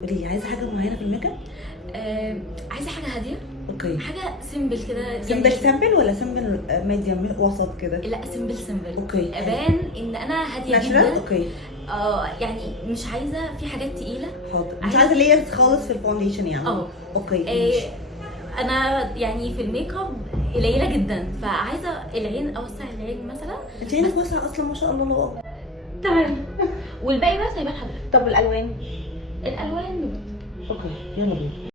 قولي عايزه حاجه معينه في الميك اب؟ عايزه حاجه هاديه. اوكي. حاجه سيمبل كده. سيمبل سامبل ولا سيمبل ميديوم وسط كده؟ لا سيمبل سيمبل. اوكي. ابان ان انا هاديه ناتشرال. جدا. اوكي. يعني مش عايزه في حاجات تقيله. حاضر. مش عايزه ليرز خالص في الفاونديشن يعني. اوكي. انا يعني في الميك اب قليله جدا، فعايزه العين اوسع العين مثلا. انت عينك واسعه اصلا ما شاء الله. الله اكبر. تمام. والباقي بس هيبان حضرتك. طب الالوان؟ الالوان اوكي يلا بينا.